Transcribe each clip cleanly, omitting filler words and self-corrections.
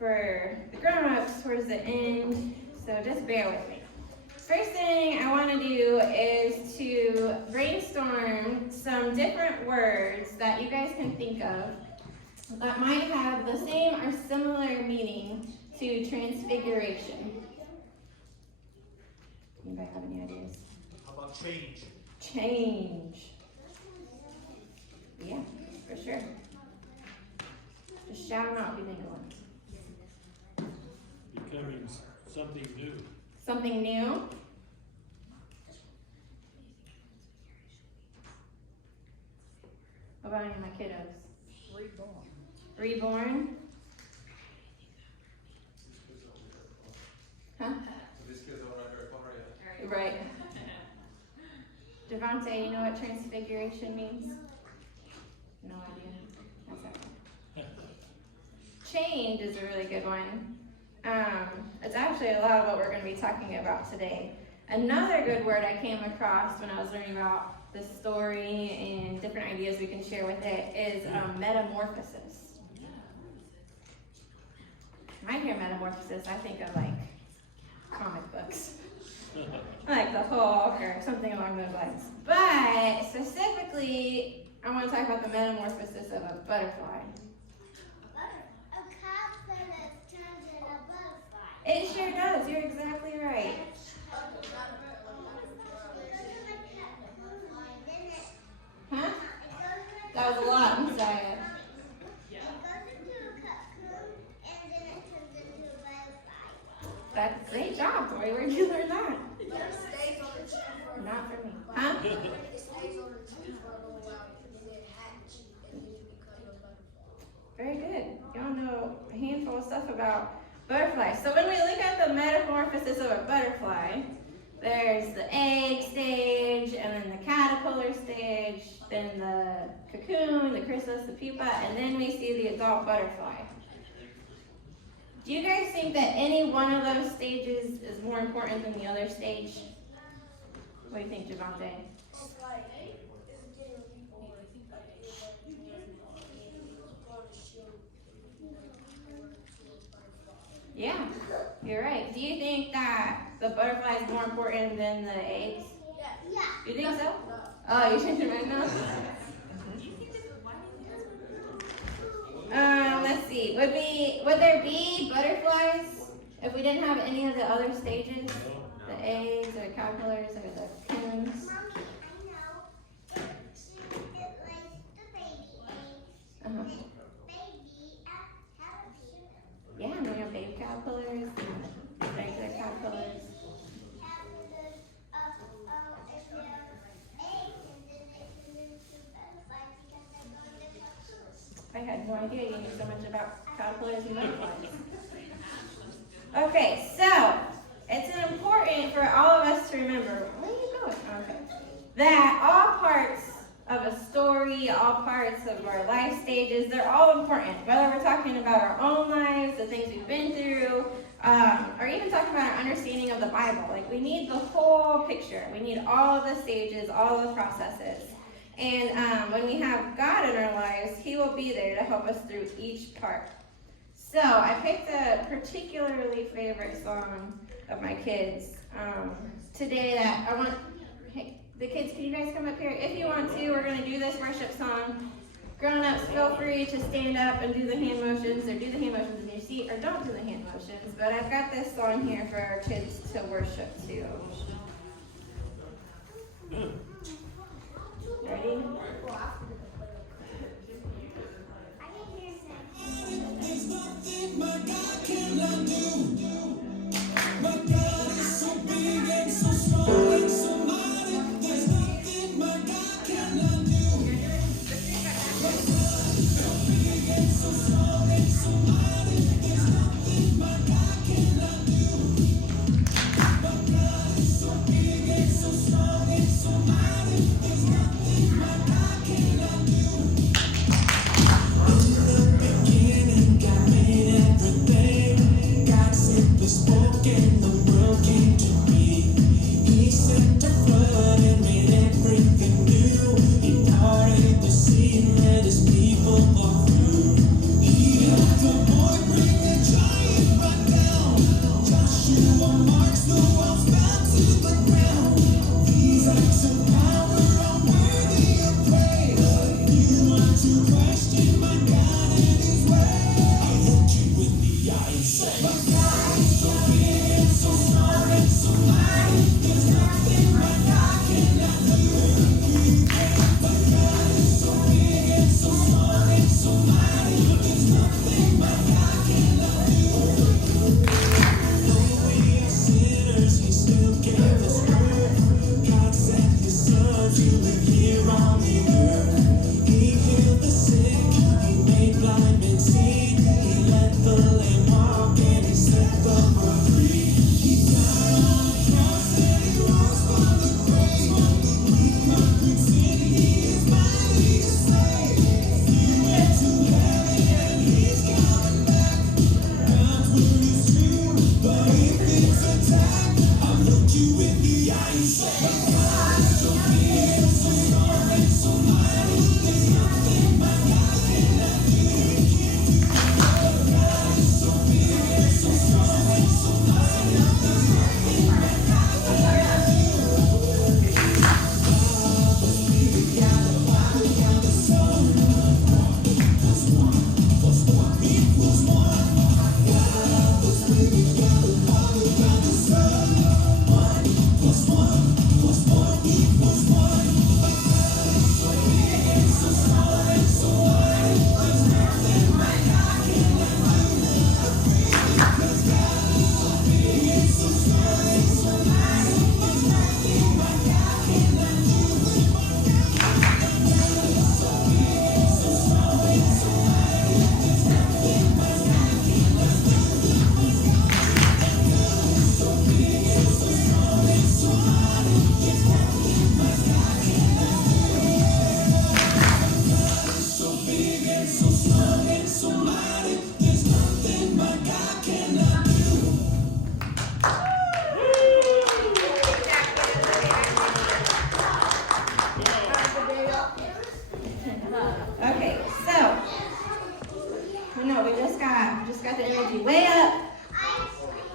for the grown-ups towards the end, so just bear with me. First thing I want to do is to brainstorm some different words that you guys can think of that might have the same or similar meaning to transfiguration. Anybody have any ideas? How about change? Change. Yeah, for sure. Just shout them out if you think of one. Becoming something new. Something new. What about any of my kiddos? Reborn. Huh? Right. Devontae, you know what transfiguration means? No idea. That's okay. Change is a really good one. It's actually a lot of what we're going to be talking about today. Another good word I came across when I was learning about this story and different ideas we can share with it is metamorphosis. When I hear metamorphosis, I think of like comic books. Like the Hulk or something along those lines. But specifically, I want to talk about the metamorphosis of a butterfly. A caterpillar turns into a butterfly. It sure does. You're exactly right. Huh? That was a lot, Messiah. It goes into a cocoon and then it turns into a butterfly. That's a great job, Tori. Where'd you learn that? But it stays on the tree for Not for me. Huh? It stays on the tree for a little while and then it hatches and then it becomes a butterfly. Very good. Y'all know a handful of stuff about butterflies. So when we look at the metamorphosis of a butterfly, there's the egg stage, and then the caterpillar stage, then the cocoon, the chrysalis, the pupa, and then we see the adult butterfly. Do you guys think that any one of those stages is more important than the other stage? What do you think, Javante? It's like, it's getting people Yeah, you're right. Do you think that the butterfly is more important than the eggs? Yeah. You think so? Oh, you changed your mind now? Let's see. Would there be butterflies if we didn't have any of the other stages? The eggs or the caterpillars or the cocoons? Mommy, I know. It lays the baby eggs. Uh-huh. Baby caterpillar. Yeah, and we have baby caterpillars and regular caterpillars. I had no idea you knew so much about caterpillars and butterflies. Okay, so it's important for all of us to remember, where are you going? Okay, that all parts of a story, all parts of our life stages, they're all important. Whether we're talking about our own lives, the things we've been through, or even talking about our understanding of the Bible. Like, we need the whole picture. We need all of the stages, all of the processes. And when we have God in our lives, He will be there to help us through each part. So I picked a particularly favorite song of my kids today that I want. Hey, the kids, can you guys come up here? If you want to, we're going to do this worship song. Grown-ups, feel free to stand up and do the hand motions, or do the hand motions in your seat, or don't do the hand motions. But I've got this song here for our kids to worship to. Ready? There's nothing my God cannot do. My God is so big and so strong and so mighty. There's nothing my God cannot do. My God is so big and so strong and so mighty. There's nothing my God cannot do. My God is so big and so strong and so mighty. There's nothing my God cannot do. the Lamb walk and he set the world free. He died on the cross and he rose from the grave. He conquered sin, he is mighty to save. He went to heaven and he's coming back. God's word is true, but if it's attacked, I'll look you in the eye and say, God is so big and so strong and so mighty. There's nothing my God cannot do. God is so big and so strong and so mighty. There's nothing my God cannot do. God, the Spirit, God, the Father, God, the Son. 1 plus 1 equals 1. God, the Spirit, God, the Father, God, the Son. 1 plus 1 plus 1 equals 1. So big and so strong and so wide. There's nothing my God cannot do. Because God is so big and so strong and so mighty. There's nothing my God cannot do. God is so big and so strong and so mighty. There's nothing my God cannot do. God is so big and so strong and so mighty. There's nothing my God cannot do. God is so big and so strong and so mighty. There's nothing my God cannot do. Okay, so no, we just got the energy way up,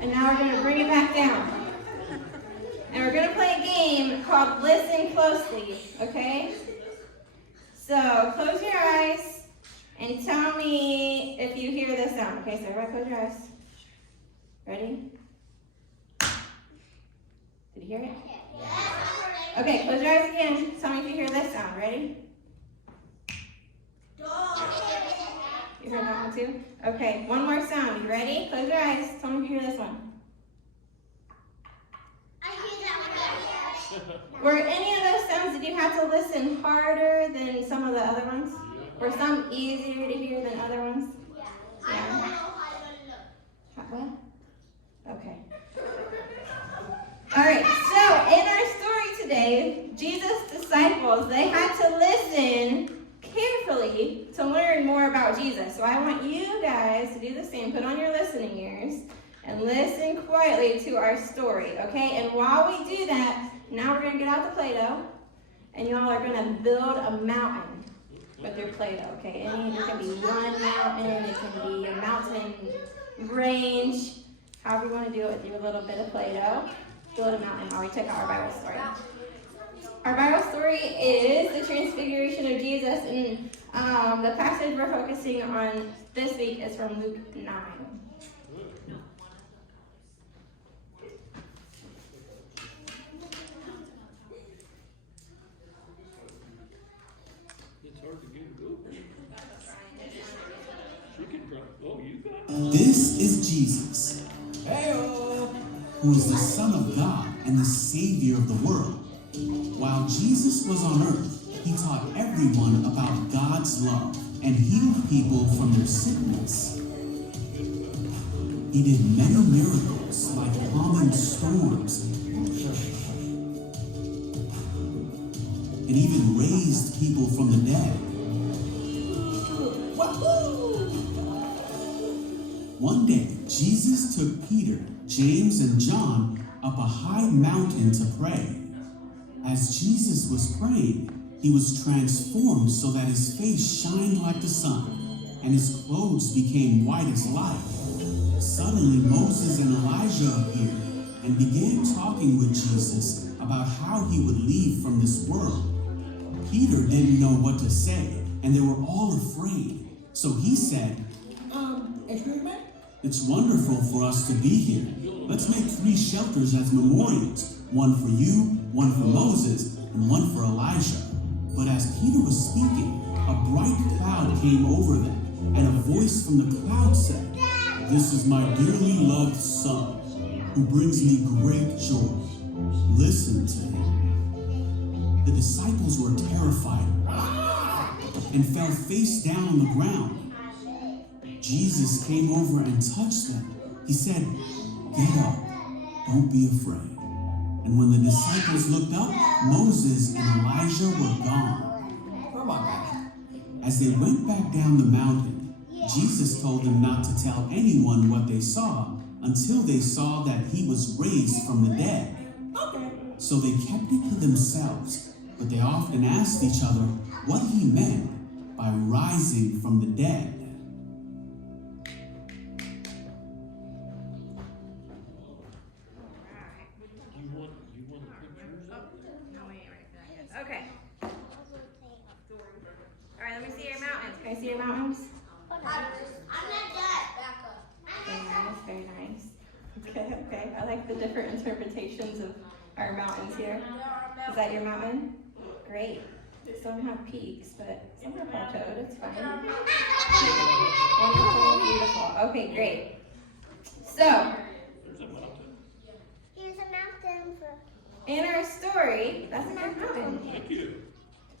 and now we're gonna bring it back down. And we're gonna play a game called Listen Closely, okay? So close your eyes and tell me if you hear this sound. Okay, so everybody close your eyes. Ready? Did you hear it? Okay, close your eyes again. Tell me if you hear this sound. Ready? You heard that one too? Okay, one more sound. You ready? Close your eyes. Tell me if you hear this one. I hear that one. Were any of those sounds, did you have to listen harder than some of the other ones? Were some easier to hear than other ones? I don't know how to look. What? Okay. All right, so in our story today, Jesus' disciples, they had to listen carefully to learn more about Jesus. So I want you guys to do the same. Put on your listening ears and listen quietly to our story, okay? And while we do that, now we're going to get out the Play-Doh, and you all are going to build a mountain with your Play-Doh, okay? And it can be one mountain, it can be a mountain range, however you want to do it with your little bit of Play-Doh. Build a mountain while we check out our Bible story. Our Bible story is the Transfiguration of Jesus, and the passage we're focusing on this week is from Luke 9. It's hard to get it open. She can try. Oh, you got it. This is Jesus, who is the Son of God and the Savior of the world. While Jesus was on earth, he taught everyone about God's love and healed people from their sickness. He did many miracles like calming storms and even raised people from the dead. One day, Jesus took Peter, James, and John up a high mountain to pray. As Jesus was praying, he was transformed so that his face shined like the sun, and his clothes became white as light. Suddenly, Moses and Elijah appeared and began talking with Jesus about how he would leave from this world. Peter didn't know what to say, and they were all afraid. So he said, Excuse me? "It's wonderful for us to be here. Let's make 3 shelters as memorials, one for you, one for Moses, and one for Elijah." But as Peter was speaking, a bright cloud came over them, and a voice from the cloud said, "This is my dearly loved Son, who brings me great joy. Listen to him." The disciples were terrified and fell face down on the ground. Jesus came over and touched them. He said, "Get up, don't be afraid." And when the disciples looked up, Moses and Elijah were gone. Oh my God. As they went back down the mountain, Jesus told them not to tell anyone what they saw until they saw that he was raised from the dead. Okay. So they kept it to themselves, but they often asked each other what he meant by rising from the dead. You want the pictures up? No, we ain't ready for that yet. Okay. All right, let me see your mountains. Can I see your mountains? I'm not done. Back up. Very nice, very nice. Okay, okay. I like the different interpretations of our mountains here. Is that your mountain? Great. Some have peaks, but some are plateaued. It's fine. Wonderful, beautiful. Okay, great. So, There's a mountain. Here's a mountain for. in our story, that's a good mountain. Thank you.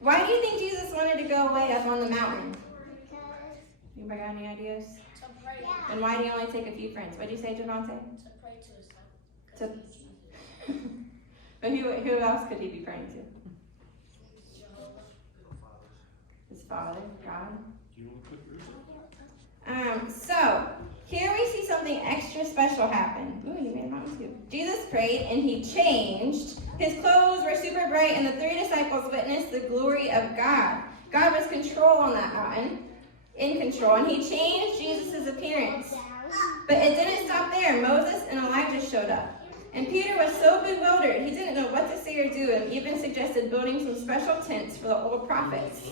Why do you think Jesus wanted to go way up on the mountain? Because. Anybody got any ideas? To pray, Yeah. And why do you only take a few friends? What did you say, Javante? to pray to his son. To- But who else could he be praying to? His Father, God. Do you want to put yours up? So here we see something extra special happen. Ooh, you made a mountain too. Jesus prayed and he changed. His clothes were super bright and the three disciples witnessed the glory of God. God was control on that mountain, in control, and he changed Jesus' appearance. But it didn't stop there. Moses and Elijah showed up. And Peter was so bewildered, he didn't know what to say or do, and even suggested building some special tents for the old prophets.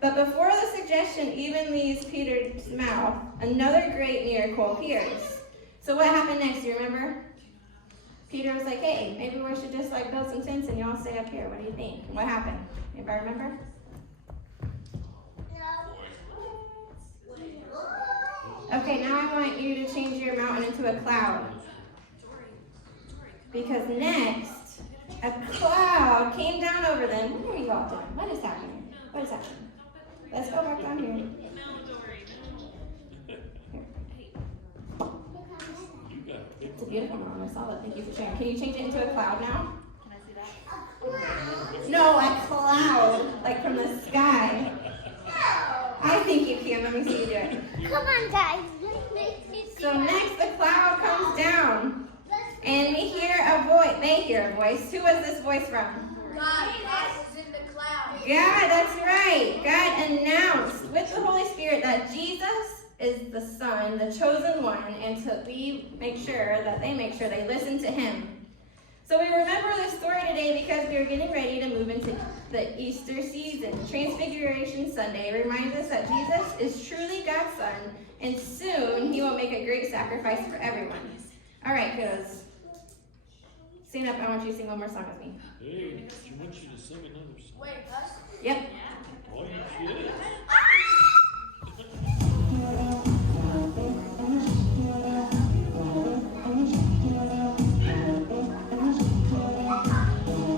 But before the suggestion even leaves Peter's mouth, another great miracle appears. So what happened next, do you remember? Peter was like, hey, maybe we should just build some tents and y'all stay up here. What do you think? What happened? Anybody remember? Okay, now I want you to change your mountain into a cloud. Because next, a cloud came down over them. What are you all doing? What is happening? What is happening? Let's go back down here. You got a big It's a beautiful mountain. I saw that. Thank you for sharing. Can you change it into a cloud now? Can I see that? No, a cloud, like from the sky. I think you can. Let me see you do it. Come on, guys. So next, the cloud comes down, and we hear a voice. They hear a voice. Who was this voice from? God is in the cloud. God, that's right. God announced with the Holy Spirit that Jesus is the Son, the chosen one, and they make sure they listen to him. So we remember this story today because we are getting ready to move into the Easter season. Transfiguration Sunday reminds us that Jesus is truly God's Son, and soon he will make a great sacrifice for everyone. All right, kiddos. Stand up. I want you to sing one more song with me. Hey, she wants you to sing another song. Wait, us? Yep. Oh, you kidding?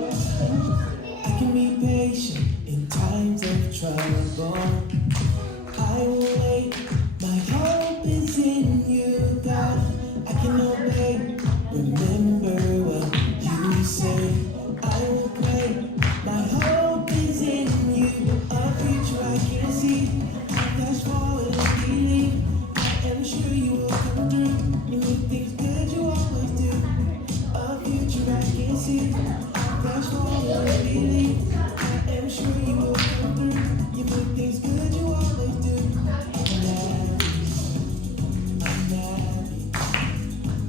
I can be patient in times of trouble. I will wait. My hope is in you, God. I can obey. Remember what you say. I will pray. My hope is in you. A future I can see. Flash forward and believe. I am sure you will come through. You make things good, you always do. A future I can see. Flash forward and believe. I am sure you will come through. You make things good, you always do. I'm happy.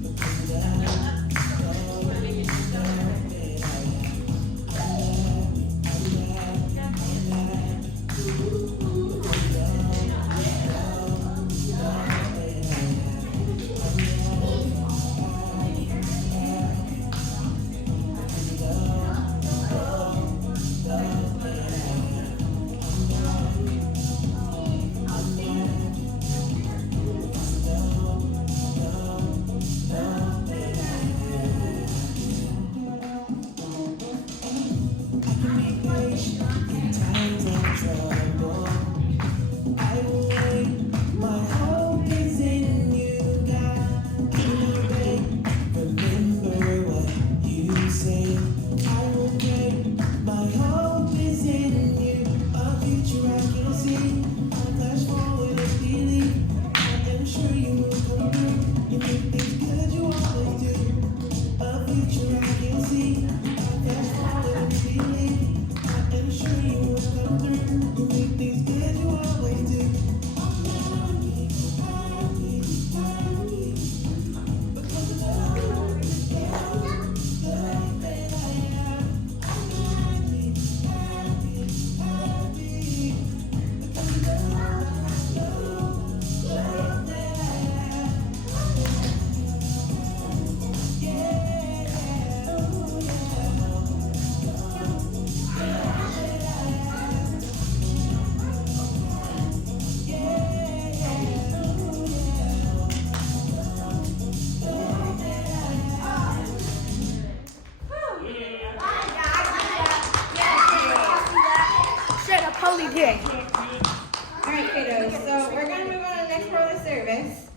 service.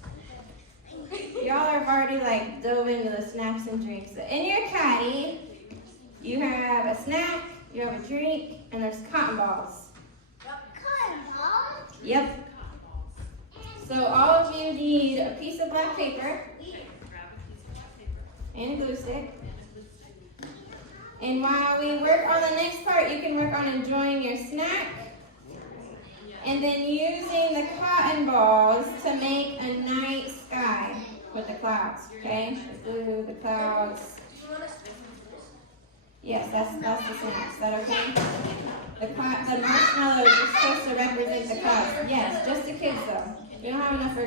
Y'all have already like dove into the snacks and drinks. In your caddy, you have a snack, you have a drink, and there's cotton balls. Cotton balls. Yep. So all of you need a piece of black paper and a glue stick. And while we work on the next part, you can work on enjoying your snack. And then using the cotton balls to make a night sky with the clouds, okay? The blue, the clouds. Yes, that's the snack. Is that okay? The marshmallows are supposed to represent the clouds. Yes, just the kids though. We don't have enough for